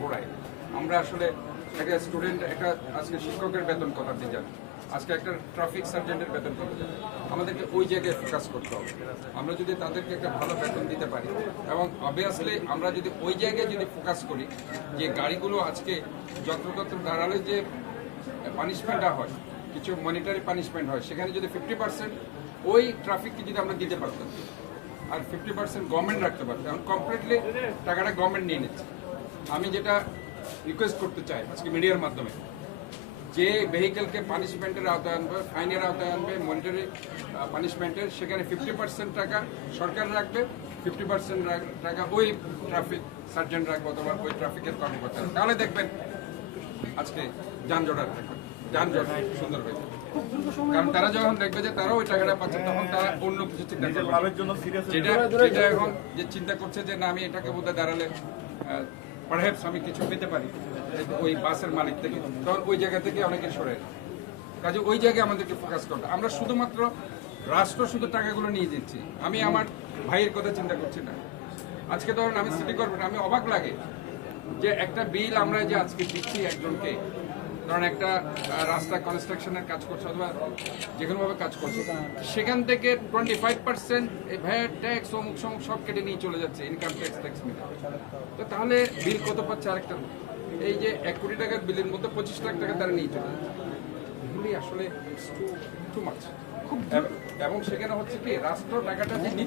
ঘোরায়। আমরা আসলে একটা স্টুডেন্ট একটা আজকে শিক্ষকের বেতন আপনি জানেন আজকে একটা ট্রাফিক সার্জেন্টের বেতন কত জানেন আমাদেরকে ওই জায়গায় ফোকাস করতে হবে। আমরা যদি তাদেরকে একটা ভালো বেতন দিতে পারি এবং অবভিয়াসলি আমরা যদি ওই জায়গায় যদি ফোকাস করি যে গাড়িগুলো আজকে যত্রতত্র দাঁড়ালে যে পানিশমেন্টটা হয়, কিছু মনিটারি পানিশমেন্ট হয়, সেখানে যদি ফিফটি পার্সেন্ট ওই ট্রাফিককে যদি আমরা দিতে পারতাম। আর ফিফটি পার্সেন্ট গভর্নমেন্ট রাখতে পারতাম কমপ্লিটলি টাকাটা গভর্নমেন্ট নিয়ে নিচ্ছে। আমি যেটা রিকোয়েস্ট করতে চাই আজকে মিডিয়ার মাধ্যমে যে ভেহিকেলকে পানিশমেন্টের আওতায় আনবে ফাইনের আওতায় আনবে মনিটারি পানিশমেন্টের সেখানে ফিফটি পার্সেন্ট টাকা সরকার রাখবে ফিফটি পার্সেন্ট টাকা ওই ট্রাফিক সার্জেন্ট রাখবে অথবা ওই ট্রাফিকের কর্মকর্তা তাহলে দেখবেন আজকে যানজট আর থাকবে যানজট সুন্দর হয়ে যাবে। কারণ তারা যখন দেখবে যে তারা ওই টাকাটা পাচ্ছে তখন তারা অন্য কিছু চিন্তা করবে। যেটা এখন যে চিন্তা করছে যে না আমি এটাকে বোধহয় দাঁড়ালে পারহ্যাপস আমি কিছু পেতে পারি। ওই বাসের মালিক থেকে, তখন ওই জায়গা থেকে অনেকে সরে কাজে ওই জায়গায় আমাদেরকে ফোকাস করতে আমরা শুধুমাত্র রাষ্ট্র শুধু টাকাগুলো নিয়ে দিচ্ছি। আমি আমার ভাইয়ের কথা চিন্তা করছি না। আজকে ধরুন আমি সিটি কর্পোরেট আমি অবাক লাগে যে একটা বিল আমরা যে আজকে দিচ্ছি একজনকে ধরুন একটা রাস্তা কনস্ট্রাকশনের কাজ করছে অথবা যে কোনোভাবে কাজ করছে সেখান থেকে twenty five percent VAT tax অমুক সমুক সব কেটে নিয়ে চলে যাচ্ছে ইনকাম ট্যাক্স ট্যাক্স মিলে তো তাহলে বিল কত পাচ্ছে আরেকটা? এই যে এক কোটি টাকার বিলের মধ্যে পঁচিশ লাখ টাকা তারা নিয়ে চলে যাচ্ছে। এগুলি আসলে টু মাছ খুব এবং সেখানে হচ্ছে কি রাষ্ট্র টাকাটা যে নিচ্ছে